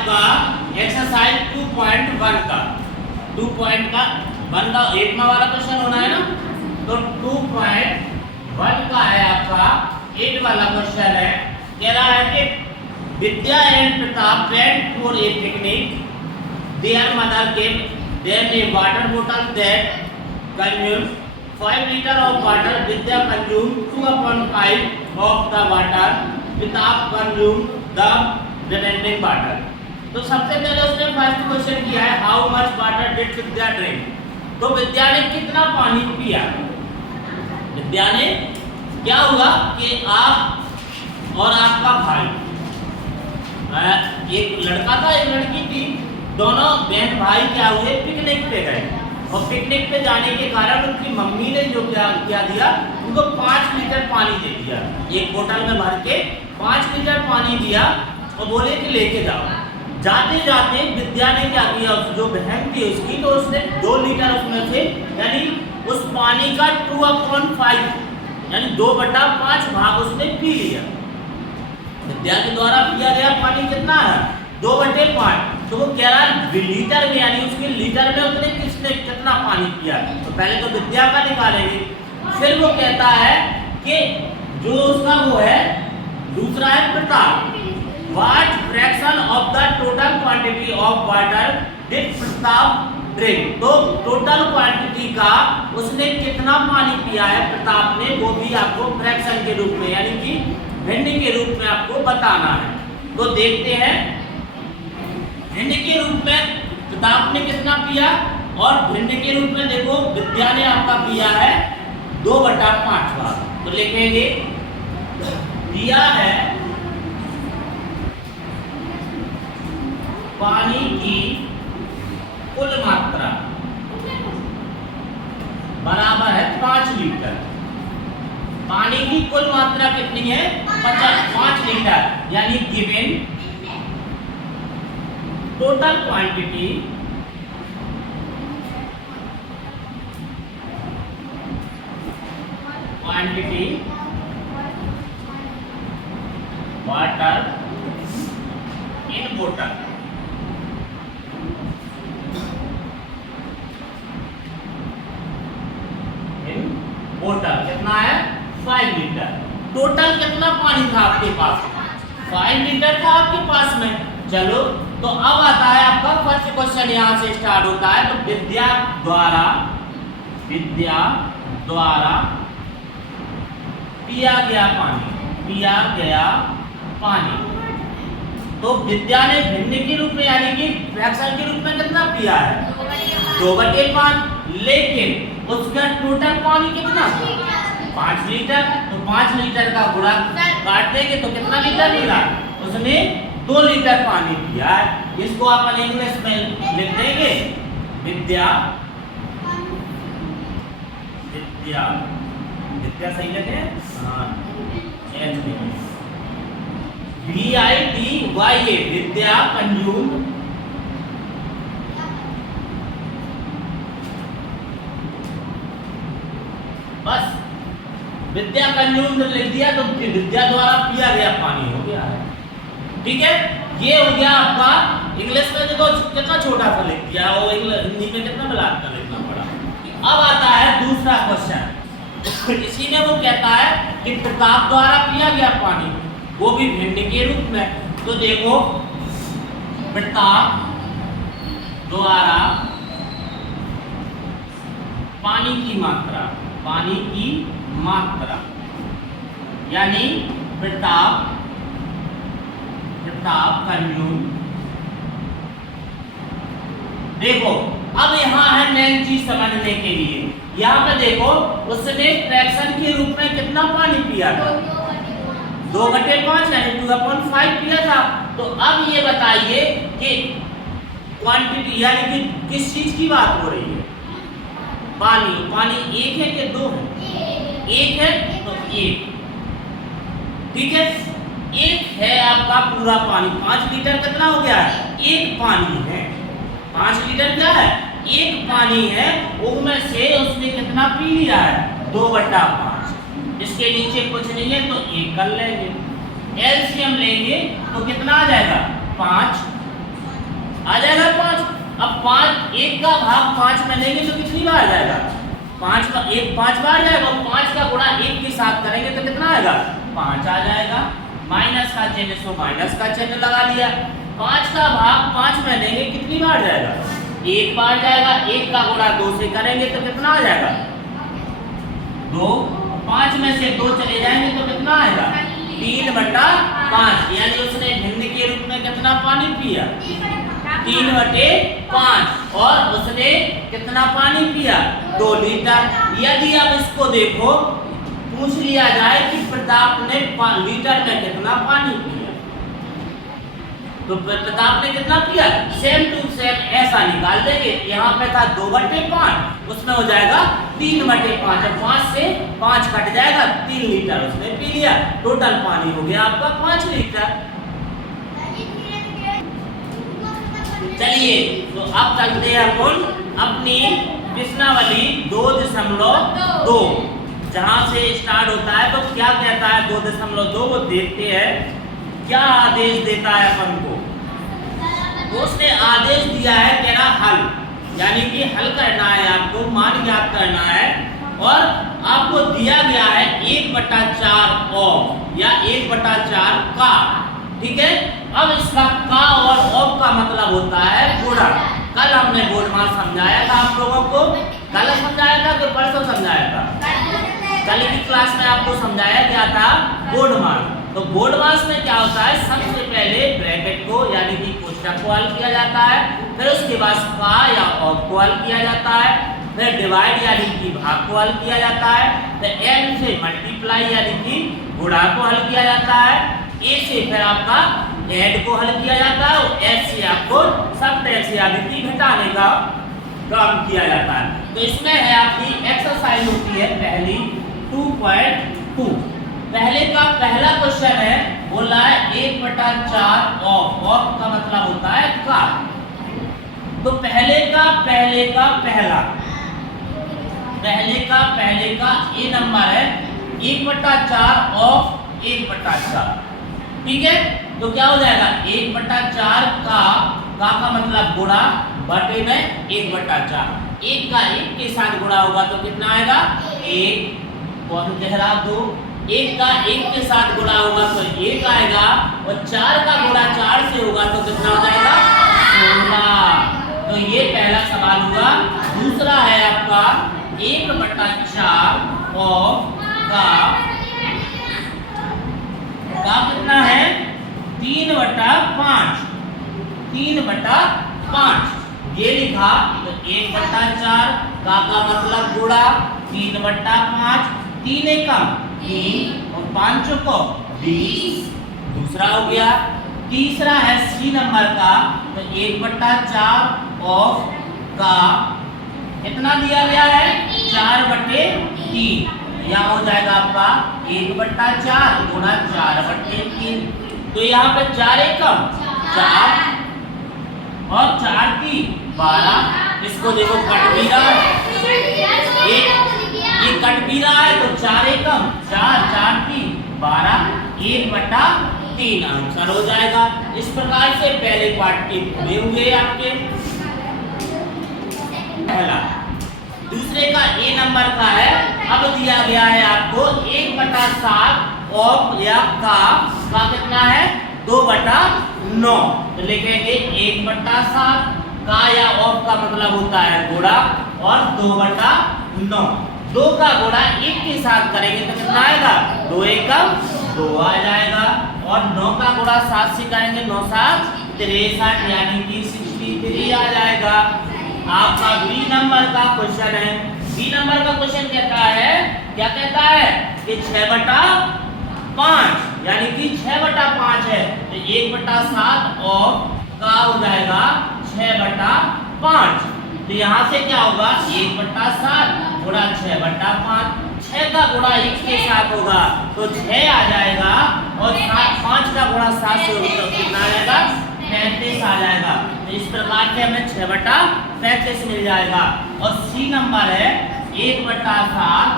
आपका एक्सरसाइज 2.1 का 2.1 का 8वां वाला क्वेश्चन होना है ना। तो 2.1 का है आपका 8 वाला क्वेश्चन है। कह रहा है कि Vidya and Pratap went for a picnic. Their mother gave them a water bottle that consumed 5 liters of water. Vidya consumed 2/5 of the water. Pratap consumed the remaining water. तो सबसे पहले उसने फर्स्ट क्वेश्चन किया है how much water did Vidya drink. तो विद्या ने कितना पानी पिया। विद्या ने क्या हुआ कि आप और आपका भाई, एक लड़का था एक लड़की थी, दोनों बहन भाई क्या हुए पिकनिक पे गए। और पिकनिक पे जाने के कारण उनकी मम्मी ने जो क्या दिया, उनको 5 लीटर पानी दे दिया। एक बोतल में भर के 5 लीटर पानी दिया और बोले कि लेके जाओ। जाते जाते विद्या ने क्या किया, जो बहन थी उसकी, तो उसने 2 लीटर उसमें से यानी उस पानी का 2/5 यानी 2/5 भाग उसने पी लिया। विद्या के द्वारा पिया गया पानी कितना है 2/5। तो वो कह रहा है लीटर में यानी उसके लीटर में उसने किसने कितना पानी पिया। तो पहले तो विद्या का निकालेंगे, फिर वो कहता है कि जो उसका वो है दूसरा है Pratap. What fraction of the total quantity of water did Pratap drink। तो टोटल क्वांटिटी का उसने कितना पानी पिया है प्रताप ने, वो भी आपको फ्रैक्शन के रूप में यानी कि भिन्न के रूप में आपको बताना है। तो देखते हैं भिन्न के रूप में प्रताप ने कितना पिया और भिन्न के रूप में देखो विद्या ने आपका पिया है 2/5 भाग। तो लिखेंगे दिया है पानी की कुल मात्रा बराबर है 5 लीटर। पानी की कुल मात्रा कितनी है 5 लीटर यानी given total quantity water in बोतल। बोतल कितना है 5 लीटर। टोटल कितना पानी था आपके पास 5 लीटर था आपके पास में। चलो तो अब आता है आपका फर्स्ट क्वेश्चन, यहां से स्टार्ट होता है। तो विद्या द्वारा पिया गया पानी। तो विद्या ने भिन्न के रूप में यानी कि फ्रैक्शन के रूप में कितना पिया है 2/5, लेकिन उसका टोटल पानी कितना 5 लीटर। तो 5 लीटर का गुणा काट देंगे तो कितना लीटर मिला, उसने 2 लीटर पानी पिया है। इसको अपन इंग्लिश में लिख देंगे विद्या सही लगे VIDYA विद्या कंज्यूम बस विद्या कंज्यूम लिख दिया तो विद्या द्वारा पिया गया पानी हो गया है। ठीक है, ये हो गया आपका। इंग्लिश में देखो कितना छोटा सा लिख दिया, वो हिंदी में कितना मिला कर लिखना पड़ा। अब आता है दूसरा क्वेश्चन। इसी में वो कहता है कि प्रताप द्वारा पिया गया पानी, वो भी भिन्न के रूप में। तो देखो प्रताप द्वारा पानी की मात्रा यानी प्रताप कंज्यूम। देखो अब यहाँ है मेन चीज समझने के लिए, यहाँ पे देखो उसने फ्रैक्शन के रूप में कितना पानी पिया था 2/5 यानी 2/5 पिया था। तो अब ये बताइए कि क्वांटिटी यानी कि किस चीज की बात हो रही है। पानी एक है कि 2 है, एक है तो एक। ठीक है, एक है आपका पूरा पानी। 5 लीटर कितना हो गया है, एक पानी है। 5 लीटर क्या है, एक पानी है। उसमें से उसने कितना पी लिया है 2/5। इसके नीचे कुछ नहीं है तो एक कर लेंगे, एलसीएम लेंगे तो कितना आ जाएगा 5 आ जाएगा 5। अब 5 1 का भाग 5 में लेंगे तो कितनी बार आ जाएगा? 5 बार जाएगा। 5 का गुणा 1 के साथ करेंगे तो कितना आएगा? 5 आ जाएगा। माइनस का चिन्ह, सो माइनस का चिन्ह लगा लिया। 5 का भाग 5 में लेंगे कितनी बार जाएगा? 1 बार जाएगा। 1 का गुणा 2 से करेंगे तो कितना आ जाएगा? 2। 5 में से 2 चले जाएंगे तो कितना आएगा? 3/5। यानी उसने भिन्न के रूप में कितना पानी पिया? 3/5। और उसने कितना पानी पिया? 2 लीटर। यदि अब इसको देखो, पूछ लिया जाए कि प्रताप ने लीटर में कितना पानी पिया, तो प्रताप ने कितना पिया? सेम टू सेम ऐसा निकाल देंगे। यहाँ पे था 2/5, उसमें हो जाएगा 3/5। जब 5 से 5 कट जाएगा, 3 लीटर उसने पी लिया। टोटल पानी हो गया आपका 5 लीटर। चलिए, तो अब चलते हैं अपन अपनी प्रश्नावली 2.2 जहां से स्टार्ट होता है। तो क्या कहता है 2.2 को देखते हैं क्या आदेश देता है अपन को। तो उसने आदेश दिया है, कह रहा हल, यानी कि हल करना है आपको, मान ज्ञात करना है। और आपको दिया गया है 1/4 ऑफ या 1/4 का। ठीक है। अब इसका का और ऑफ का मतलब होता है गुणा। कल हमने बोर्डमास समझाया था आप लोगों को। कल समझाया था कि परसों समझाया था? कल की क्लास में आपको समझाया गया था बोर्डमास। तो बोर्डमास में क्या होता है? सबसे पहले ब्रैकेट को यानी कि कोष्ठक को हल किया जाता है, फिर उसके बाद का या ऑफ को हल किया जाता है, फिर डिवाइड यानी कि भाग को हल किया जाता है, फिर एन से मल्टीप्लाई यानी कि गुणा को हल किया जाता है, ए से फिर आपका ऐड को हल किया जाता है, और एस से आपको सबट्रैक्ट यानी कि घटाने का काम किया जाता है। तो इसमें है आपकी एक्सरसाइज होती है पहली 2.2। पहले का पहला क्वेश्चन है, बोला है 1/4 ऑफ का मतलब होता है का। तो पहले का ए नंबर है 1/4 ऑफ 1/4। ठीक है। तो क्या हो जाएगा? 1/4 का मतलब गुणा, बटे में 1/4। 1 का 1 के साथ गुणा होगा तो कितना आएगा? 1। कौन कह रहा? 2। 1 का 1 के साथ गुणा होगा तो 1 आएगा, और 4 का गुणा 4 से होगा तो कितना हो जाएगा? 16। तो ये पहला सवाल हुआ। दूसरा है आपका 1/4 ऑफ का कितना है? 3/5। 3/5 ये लिखा। तो 1/4 का मतलब गुणा 3/5। 3 एकम 3 और 5 को 20। दूसरा हो गया। तीसरा है सी नंबर का। तो 1/4 ऑफ का कितना दिया गया है? 4/3। यहाँ हो जाएगा आपका 1/4 गुणा 4/3। तो यहाँ पे 4 एकम 4 और 4 की 12। इसको देखो कट भी रहा है, ये कट भी रहा है। तो 4 एकम 4, 4 की 12, 1/3 आंसर हो जाएगा। इस प्रकार से पहले पार्ट के पूरे हुए आपके। पहला। दूसरे का ए नंबर का है। अब दिया गया है आपको 1/7 ऑफ या का कितना है? 2/9। तो लिखेंगे 1/7 का या ऑफ का मतलब होता है गुणा, और 2/9। 2 का गुणा 1 के साथ करेंगे तो कितना आएगा? 2 एकम 2 आ जाएगा। और 9 का गुणा 7 से करेंगे, 9 7 63 यानी कि 63 आ जाएगा। आपका बी नंबर का क्वेश्चन है। बी नंबर का क्वेश्चन कहता है, क्या कहता है कि 6/5 यानी कि 6/5 है। तो 1/7 ऑफ का हो जाएगा 6/5। तो यहाँ से क्या होगा? 1/7 गुणा 6/5। 6 का गुणा 1 के साथ होगा तो 6 आ जाएगा, और 5 का गुणा 7 से होगा तो कितना आ जाएगा? 35 आ जाएगा। तो इस प्रकार से हमें 6/35 मिल जाएगा। और सी नंबर है 1/7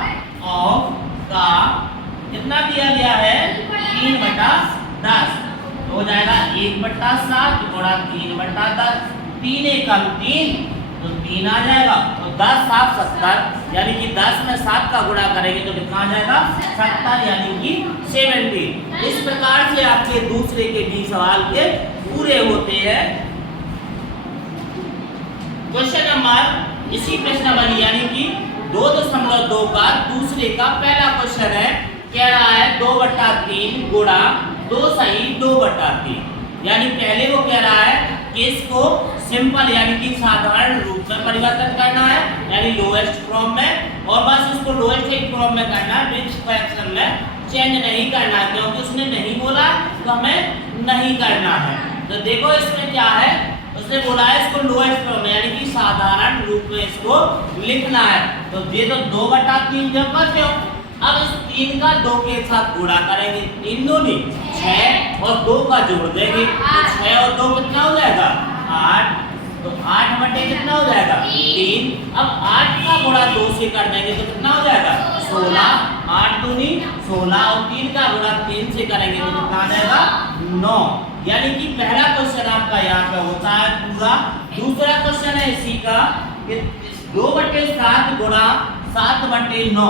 ऑफ का कितना दिया गया है? 3/10। हो जाएगा 1/7 गुणा 3/10। 3 एकम 3, तो 3 आ जाएगा। तो 10 7 70, यानी कि 10 में 7 का गुणा करेंगे तो कितना आ जाएगा 70, यानी कि 70। इस प्रकार से आपके दूसरे के 20 सवाल के पूरे होते हैं। क्वेश्चन नंबर इसी प्रश्न नंबर यानी कि 2.2 का दूसरे का पहला क्वेश्चन है। कह रहा है 2/3 गुणा 2 सही 2/3, यानी पहले वो कह रहा है कि इसको सिंपल यानी कि साधारण रूप में परिवर्तन करना है, यानी लोएस्ट फॉर्म में, और बस इसको लोएस्ट फॉर्म में करना है, मिक्स फ्रैक्शन में चेंज नहीं करना है, क्योंकि उसने नहीं बोला तो हमें नहीं करना है। तो देखो इसमें क्या है, उसने बोला है इसको लोएस्ट फॉर्म में यानी कि साधारण रूप में इसको लिखना है। तो ये तो 2/3 जब बचे हो, अब इस 3 का 2 के साथ गुणा करेंगे, 3 दूनी 6 और 2 का जोड़ देंगे, तो 6 और 2 कितना हो जाएगा 8, तो 8 बटे कितना हो जाएगा 3। अब 8 का गुणा 2 से कर देंगे तो कितना हो जाएगा 16, 8 दूनी 16 और 3 का गुणा 3 से करेंगे तो कितना आ जाएगा 9। यानी कि पहला क्वेश्चन आपका यहाँ पे होता है पूरा। दूसरा क्वेश्चन है इसी का कि 2/7 गुणा 7/9,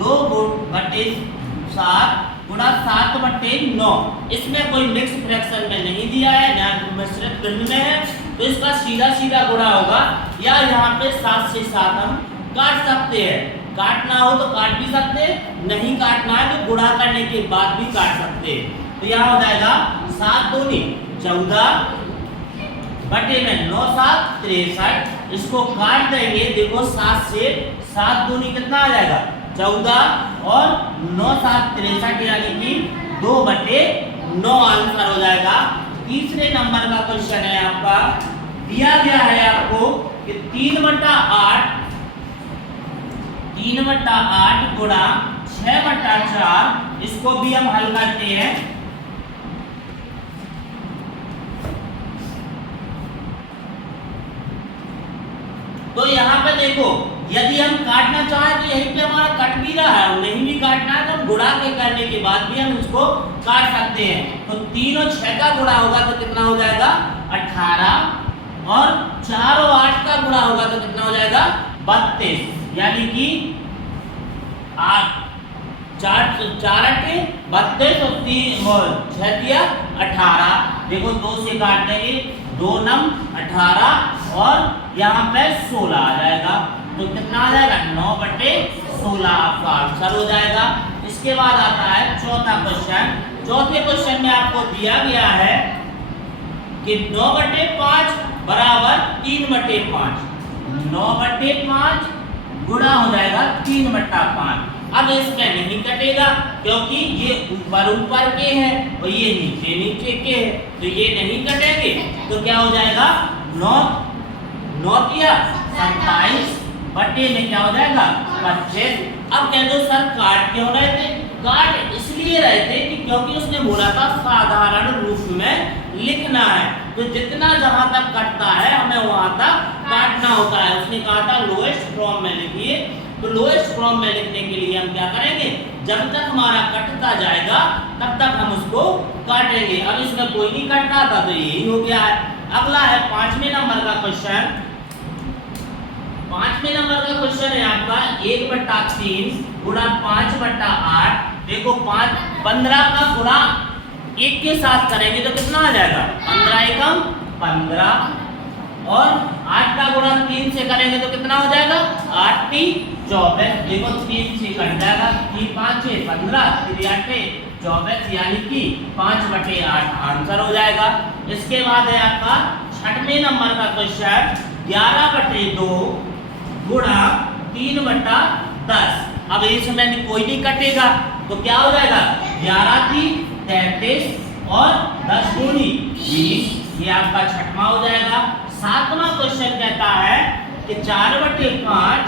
2/7 गुणा 7/9, इसमें कोई मिक्स फ्रैक्शन में नहीं दिया है, ना मिश्रित भिन्न में है, तो इसका सीधा सीधा गुणा होगा, या यहाँ पे 7 से 7 हम काट सकते हैं। काटना हो तो काट भी सकते हैं, नहीं काटना है तो गुणा करने के बाद भी काट सकते हैं। तो यहाँ हो जाएगा 7 दूनी 14 बटे में 9 7 63, इसको काट देंगे। देखो 7 से 7 दूनी कितना आ जाएगा 14 और 9 7 63, यानी कि 2/9 आंसर हो जाएगा। तीसरे नंबर का क्वेश्चन है आपका, दिया गया है आपको कि 3/8 गुणा 6/4, इसको भी हम हल करते हैं। तो यहाँ पे देखो यदि हम काटना चाहें तो यहीं पे हमारा कट भी रहा है, और नहीं भी काटना है तो गुणा के करने के बाद भी हम इसको काट सकते हैं। तो 3 और 6 का गुणा होगा तो कितना हो जाएगा 18, और 4 और 8 का गुणा होगा तो कितना हो जाएगा 32, यानी कि 4 8 32 और 3 और 6 दिया 18। देखो 2 से काट देंगे, 2 9 18 और यहाँ पे 16 आ जाएगा, तो कितना आ जाएगा 9/16 आपका आंसर हो जाएगा। इसके बाद आता है चौथा क्वेश्चन। चौथे क्वेश्चन में आपको दिया गया है कि 9/5 बराबर 3/5, 9/5 गुणा हो जाएगा 3/5। अब इसमें नहीं कटेगा क्योंकि ये ऊपर ऊपर के हैं और ये नीचे नीचे के हैं, तो ये नहीं कटेंगे। तो क्या हो जाएगा 9 किया 27 बटे में क्या हो जाएगा 25। अब कह दो सर काट क्यों रहे थे? काट इसलिए रहे थे कि क्योंकि उसने बोला था साधारण रूप में लिखना है, तो जितना जहां तक कटता है हमें वहां तक काटना होता है। उसने कहा था लोएस्ट फॉर्म में लिखिए, तो लोएस्ट फॉर्म में लिखने के लिए हम क्या करेंगे, जब तक हमारा कटता जाएगा तब तक हम उसको काटेंगे। अब इसमें कोई नहीं कट रहा था तो यही हो गया है। अगला है 5वें नंबर का क्वेश्चन। 5वें नंबर का क्वेश्चन है आपका 1/3 गुणा 5/8। देखो 15 का गुणा 1 के साथ करेंगे तो कितना आ जाएगा 15 एकम 15, और 8 का गुणा 3 से करेंगे तो कितना हो जाएगा 8 3 24। देखो 3 से कट जाएगा, 3 5 6 15, 3 8 24, यानी कि 5/8 आंसर हो जाएगा। इसके बाद है आपका 6वें नंबर का क्वेश्चन 11/2 गुणा 3/10। अब इसमें कोई नहीं कटेगा तो क्या हो जाएगा 11 3 33 और 10 दूनी 20, ये आपका 6वां हो जाएगा। 7वां क्वेश्चन कहता है कि 4/5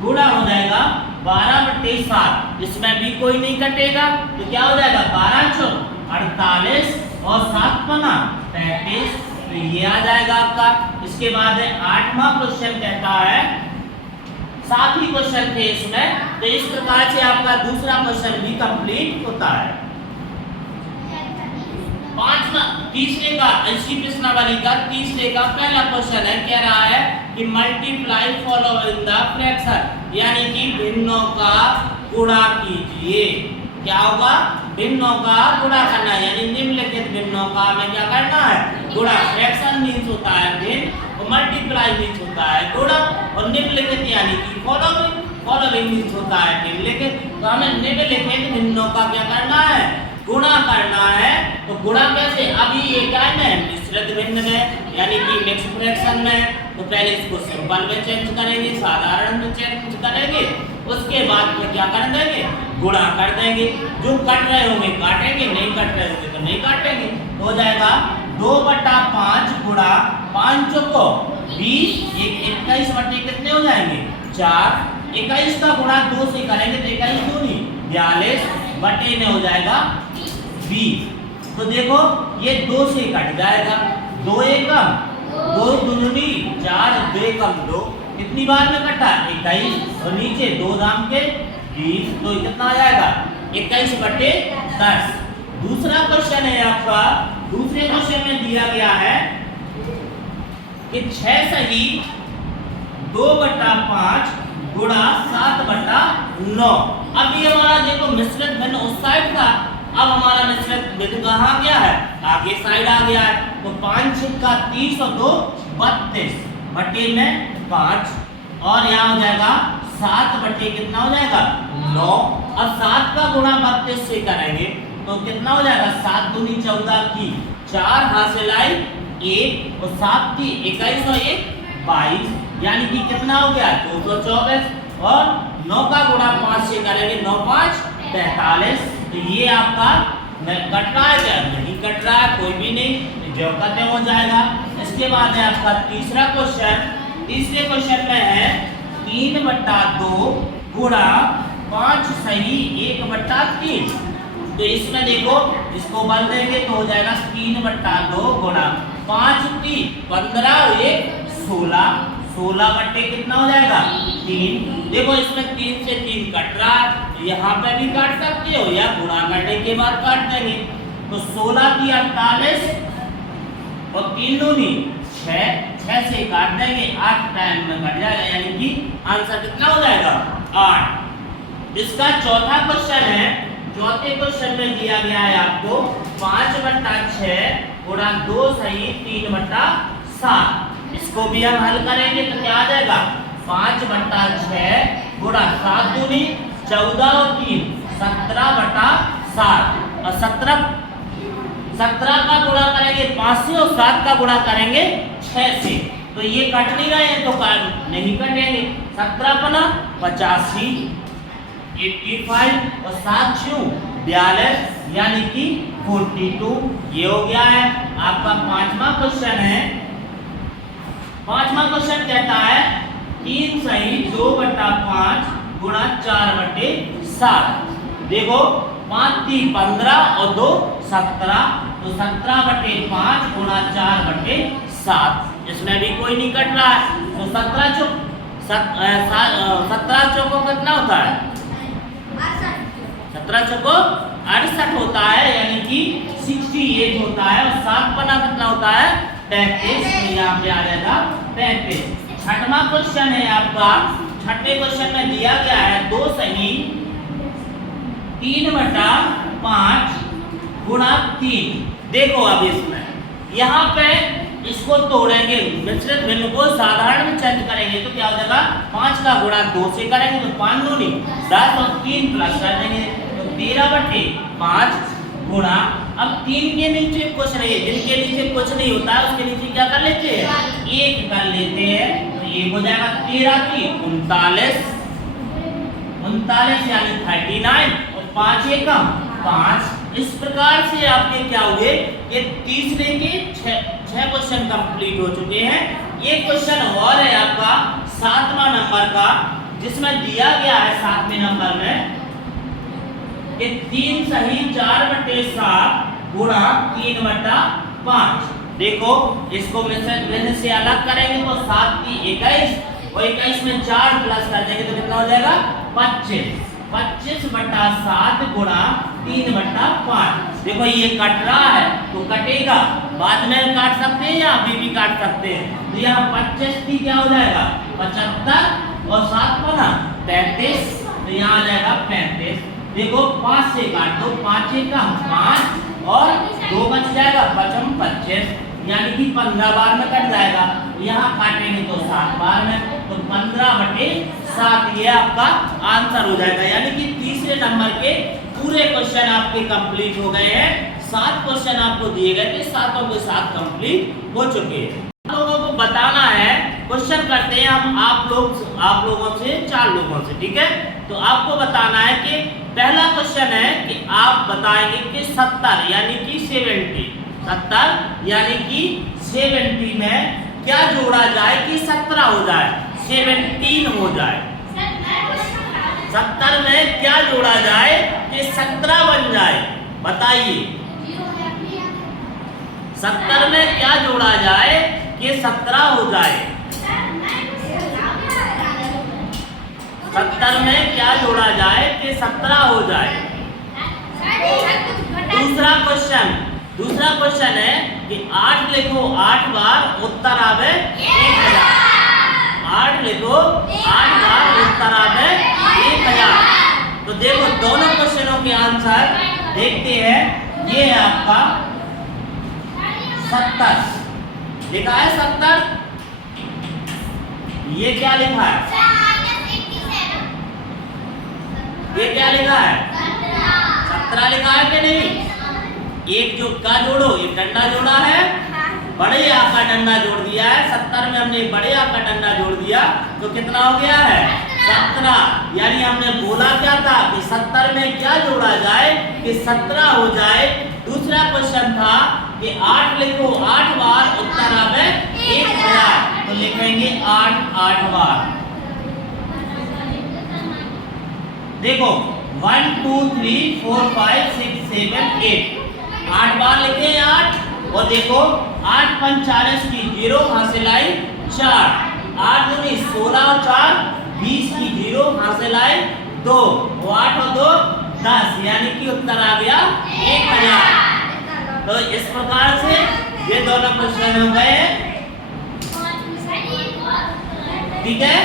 गुणा हो जाएगा 12/7, इसमें भी कोई नहीं कटेगा तो क्या हो जाएगा 12 4 48 और 7 5 35, तो ये आ जाएगा आपका। इसके बाद है 8वां क्वेश्चन कहता है, 7 ही क्वेश्चन थे इसमें, तो इस प्रकार से आपका दूसरा क्वेश्चन भी कंप्लीट होता है। पांचवा तीसरे का ऐसी प्रश्नावली का तीसरे का पहला क्वेश्चन है, कह रहा है कि मल्टीप्लाई फॉलोइंग द फ्रैक्शन, यानी कि भिन्नों का गुणा कीजिए। क्या होगा? भिन्नों का गुणा करना है, यानी निम्नलिखित भिन्नों का हमें क्या करना है? गुणा। फ्रैक्शन मींस होता है भिन्न और मल्टीप्लाई मींस होता है गुणा, और निम्नलिखित यानी कि फॉलोइंग, फॉलोइंग मींस होता है निम्नलिखित। तो हमें निम्नलिखित भिन्नों का क्या करना है? गुणा करना है। तो गुणा कैसे? अभी ये क्या है? मिश्रित भिन्न में, यानी कि मिक्स फ्रैक्शन में। तो पहले इसको सिंपल में चेंज करेंगे, साधारण में चेंज करेंगे, उसके बाद में क्या कर देंगे? गुणा कर देंगे। जो कट रहे होंगे काटेंगे, नहीं कट रहे होंगे तो नहीं काटेंगे। तो हो जाएगा 2/5 गुणा 5 चौको 20, 21 बटे कितने हो जाएंगे? 4। 21 का गुणा 2 से करेंगे तो 21 दूनी 42 बटे में हो जाएगा 20। तो देखो ये 2 से कट जाएगा, 2 एकम 2 दूनी 4, 2 एकम 2, कितनी बार में कटा? 21, और नीचे 2 दाम के 20, तो कितना आ जाएगा? 21 बटे 10। दूसरा क्वेश्चन है आपका, दूसरे क्वेश्चन में दिया गया है कि 6 सही 2/5 गुणा 7/9। अब ये हमारा देखो मिश्रित भिन्न उस साइड था, अब हमारा मिश्रित भिन्न कहाँ गया है? आगे साइड आ गया है। तो 5 का 30 और 2 32 बटे में 5, और यहाँ हो जाएगा 7 बटे कितना हो जाएगा? 9। अब 7 का गुणा 32 से करेंगे तो कितना हो जाएगा? 7 दूनी 14 की 4 हासिल आई 1, और 7 की 21 और 1 22, यानी कि कितना हो गया? 224। और 9 का गुणा 5 से करेंगे, 9 5 45। तो ये आपका कट रहा है क्या? नहीं कट रहा है, कोई भी नहीं, तो जो खत्म हो जाएगा। इसके बाद है आपका तीसरा क्वेश्चन। तीसरे क्वेश्चन में है 3/2 गुणा 5 सही 1/3। तो इसमें देखो इसको बल देंगे तो हो जाएगा 3/2 गुणा 5 3 15 और 1 16, 16 बटे कितना हो जाएगा? 3। देखो इसमें 3 से 3 कट रहा है, तो यहाँ पे भी काट सकते हो या गुणा करने के बाद काट देंगे। तो 16 की 48 और 3 दूनी 6, 6 से काट देंगे, 8 टाइम में कट जाएगा, यानी कि आंसर कितना हो जाएगा? 8। इसका चौथा क्वेश्चन है, चौथे क्वेश्चन में दिया गया है आपको 5/6 गुणा 2 सही 3/7। इसको भी हम हल करेंगे तो क्या आ जाएगा? 5/6 गुणा 7 दूनी 14 और 3 17/7, और 17 का गुणा करेंगे 5 से और 7 का गुणा करेंगे 6 से। तो ये कट नहीं रहे हैं तो नहीं कटेंगे। 17 85, 85 और 7 छू 42, यानी कि 42। ये हो गया है आपका पांचवा क्वेश्चन है। पांचवा क्वेश्चन कहता है 3 सही 2/5 गुणा 4/7। देखो 5 3 15 और 2 17, तो 17/5 गुणा 4/7। इसमें भी कोई नहीं कट रहा है, तो 17 चौको कितना होता है? 17 चौको 68 होता है, यानी कि 68 होता है। और 7 पना कितना होता है? 33। तो यहाँ पे आ जाएगा 33। छठवां क्वेश्चन है आपका, छठे क्वेश्चन में दिया गया है 2 सही 3/5 गुणा 3। देखो अब इसमें यहाँ पे इसको तोड़ेंगे, मिश्रित भिन्न को साधारण में चेंज करेंगे तो क्या हो जाएगा? 5 का गुणा 2 से करेंगे तो 5 दूनी 10 और 3 प्लस कर देंगे तो 13/5 गुणा। अब 3 के नीचे कुछ नहीं है, जिनके नीचे कुछ नहीं होता है उसके नीचे क्या कर लेते हैं? 1 कर लेते हैं। तो ये हो जाएगा 13 की 39, 39 यानी 39, और 5 एकम 5। इस प्रकार से आपके क्या हुए? ये तीसरे के 6 क्वेश्चन कंप्लीट हो चुके हैं। ये क्वेश्चन और है आपका 7वां नंबर का, जिसमें दिया गया है 7वें नंबर में कि 3 सही 4/7 गुणा 3/5। देखो इसको मिश्रित भिन्न से अलग करेंगे तो 7 की 21 और 21 में 4 प्लस कर देंगे तो कितना हो जाएगा? 25। 25/7 गुणा 3/5। देखो ये कट रहा है तो कटेगा, बाद में काट सकते हैं या अभी भी काट सकते हैं। तो यहाँ 25 क्या हो जाएगा 75 और 7 बना 35, तो यहाँ आ जाएगा 35। देखो 5 से काट दो, 5 का 5 और 2 बच जाएगा 25, यानी कि 15 बार में कट जाएगा। यहाँ काटेंगे तो 7 बार में, तो 15/7 ये आपका आंसर हो जाएगा। यानी कि तीसरे नंबर के पूरे क्वेश्चन आपके कंप्लीट हो गए हैं। 7 क्वेश्चन आपको दिए गए थे, 7 के 7 कंप्लीट हो चुके हैं। आप लोगों को बताना है, क्वेश्चन करते हैं हम आप लोगों से 4 लोगों से, ठीक है। तो आपको बताना है कि पहला क्वेश्चन है कि आप बताएंगे कि 70 यानी कि 70 में क्या जोड़ा जाए कि 17 हो जाए, 17 हो जाए। 70 में क्या जोड़ा जाए कि 17 बन जाए, बताइए। 70 में क्या जोड़ा जाए कि 17 हो जाए। 70 में क्या जोड़ा जाए कि 17 हो जाए। दूसरा क्वेश्चन है कि 8 लिखो 8 बार उत्तर आवे 1000। 8 लिखो 8 बार उत्तर आवे 1000। तो देखो दोनों क्वेश्चनों के आंसर देखते हैं। ये है आपका 70 लिखा है 70। ये क्या लिखा है, ये क्या लिखा है 17 लिखा है कि नहीं। एक जो का जोड़ो, एक डंडा जोड़ा है, बड़े आ का डंडा जोड़ दिया है। 70 में हमने बड़े आ का डंडा जोड़ दिया तो कितना हो गया है 17। यानी हमने बोला क्या था कि 70 में क्या जोड़ा जाए कि 17 हो जाए। दूसरा क्वेश्चन था कि 8 लिखो 8 बार उत्तर आवे 1000, तो लिखेंगे 8 बार। देखो 1 2 3 4 5 6 7 8 8 बार लिखे 8। और देखो 8 5 40 की 0 हासिल आई 4, 8 दूनी 16 और 4 20 की 0 हासिल आई 2, 8 और 2 10, यानी कि उत्तर आ गया 1000। तो इस प्रकार से ये दोनों क्वेश्चन हो गए, ठीक है।